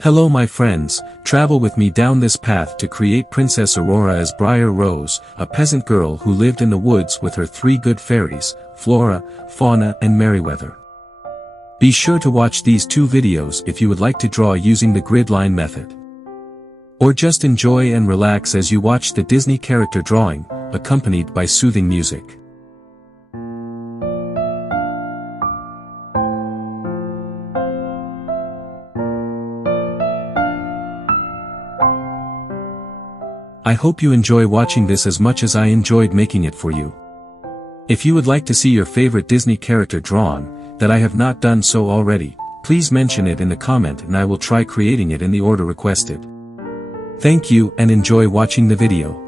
Hello my friends, travel with me down this path to create Princess Aurora as Briar Rose, a peasant girl who lived in the woods with her 3 good fairies, Flora, Fauna and Merryweather. Be sure to watch these 2 videos if you would like to draw using the grid line method. Or just enjoy and relax as you watch the Disney character drawing, accompanied by soothing music. I hope you enjoy watching this as much as I enjoyed making it for you. If you would like to see your favorite Disney character drawn, that I have not done so already, please mention it in the comment and I will try creating it in the order requested. Thank you and enjoy watching the video.